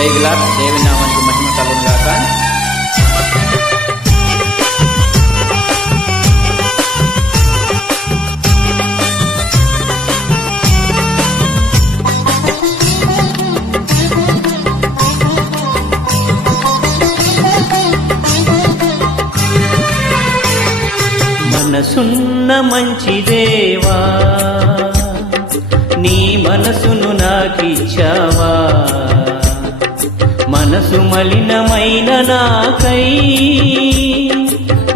Praise lord. దేవుని నామానికి మహిమ కలుగును గాక. మనసున్న మంచి దేవా, నీ మనసును నాకిచ్చావా, మనసు మలినమైన నాకై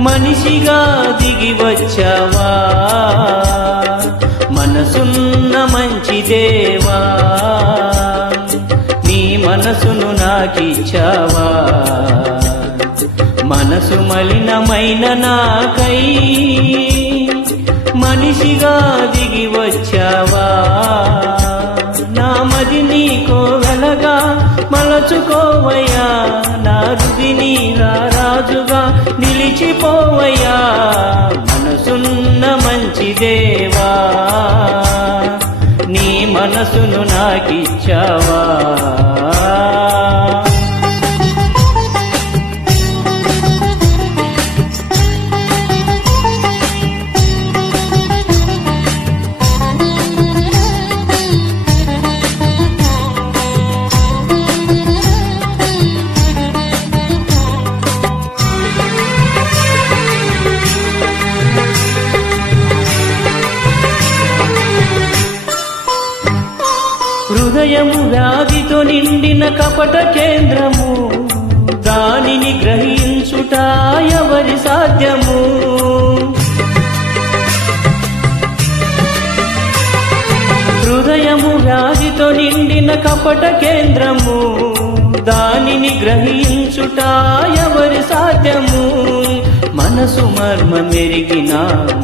మనిషిగా దిగి వచ్చావా. మనసున్న మంచి దేవా, నీ మనసును నాకిచ్చావా, మనసు మలినమైన నాకై మనిషిగా దిగి వచ్చావా. నా మది నీకో వెలగా మలచుకోవయ్యా, నా హృదిని రాజుగా నిలిచిపోవయ్యా. మనసున్న మంచి దేవా, నీ మనసును నాకిచ్చావా. హృదయము వ్యాధితో నిండిన కపట కేంద్రము, దానిని గ్రహించుట ఎవరి సాధ్యము. హృదయము వ్యాధితో నిండిన కపట కేంద్రము, దానిని గ్రహించుట ఎవరి సాధ్యము. మనసు మర్మమెరిగిన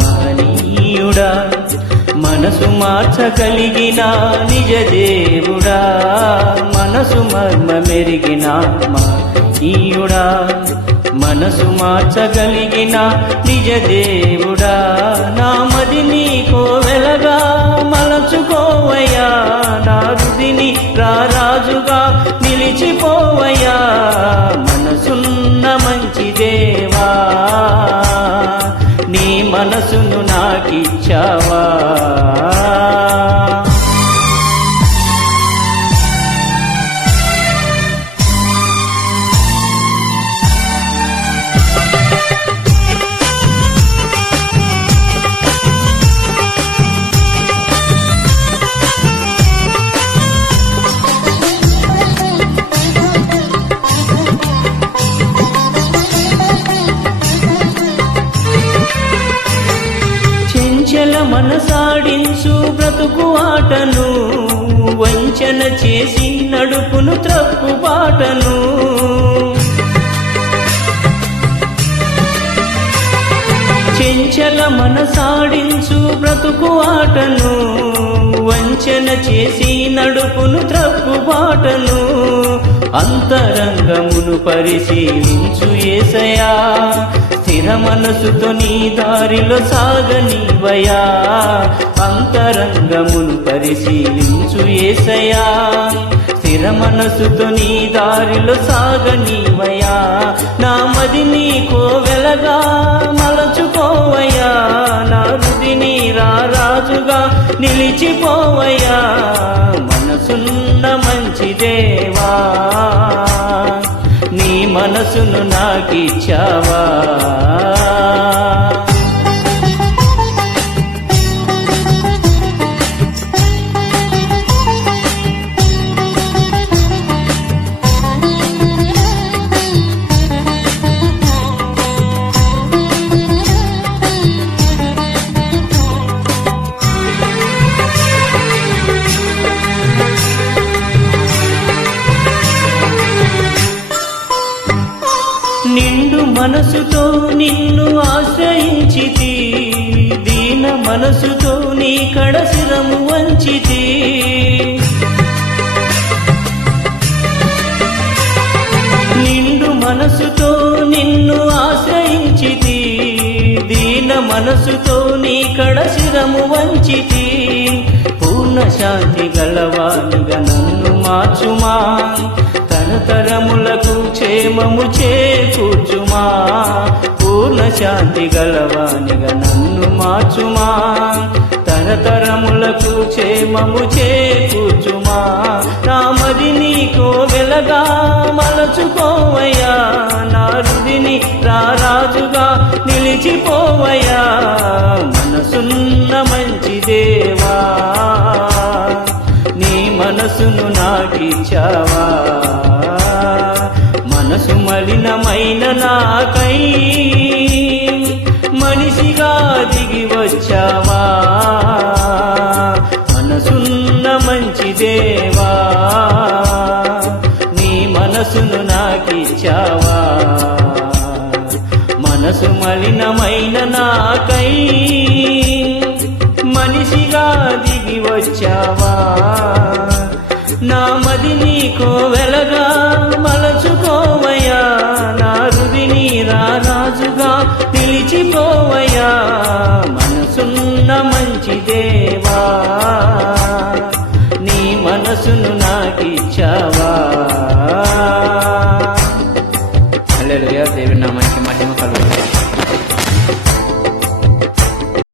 మహనీయుడా, మనసు మార్చగలిగిన నిజ దేవుడా, మనసు మర్మమెరిగిన మహనీయుడా, మనసు మార్చగలిగిన నిజ దేవుడా. నా మది నీకో వెలగా మలచుకోవయ్యా, నా హృదిని రాజుగా నిలిచిపోవయ్యా. మనసున్న మంచి దేవా, నీ మనసును నాకిచ్చావా. మనసాడించు బ్రతుకు ఆటను, వంచన చేసి నడుపును త్రప్పు బాటను. చెంచల మనసాడించు బ్రతుకు ఆటను, వంచన చేసి నడుపును త్రప్పు బాటను. అంతరంగమును పరిశీలించు యేసయ్యా, స్థిర మనసుతో నీ దారిలో సాగనివయా. అంతరంగమును పరిశీలించు యేసయ్యా, స్థిర మనసుతో నీ దారిలో సాగనివయా. నా మది నీకో వెలగా మలచుకోవయ్యా, నా హృదిని రాజుగా నిలిచిపోవయ్యా. మనసున్న మంచి దేవా, నీ మనసును నాకిచ్చావా. నిండు మనసుతో నిన్ను ఆశ్రయించితి, దీన మనసుతో నీ కడ శిరము వంచితి. నిండు మనసుతో నిన్ను ఆశ్రయించితి, దీన మనసుతో నీ కడ శిరము వంచితి. పూర్ణ శాంతి గలవానిగా నన్ను మార్చుమా, తన తరతరములకు క్షేమము చేకూర్చుమా పూర్ణ శాంతి గలవానిగా నన్ను మార్చుమా తరతరములకు క్షేమము చేకూర్చుమా నామది నీకో వెలగా మలచుకోవయ్యా నా హృదిని రారాజుగా నిలిచిపోవయ్యా మనసున్న మంచి దేవా నీ మనసును నాకిచ్చావా మనసు మలినమైన నాకై మనిషిగా దిగి వచ్చావా మనసున్న మంచి దేవా నీ మనసును నాకిచ్చావా మనసు మలినమైన నాకై మనిషిగా దిగి వచ్చావా నా మది నీకో వెలగా మలచుకోవయ్యా నా హృదిని రారాజుగా నిలిచిపోవయ్యా మనసున్న మంచి దేవా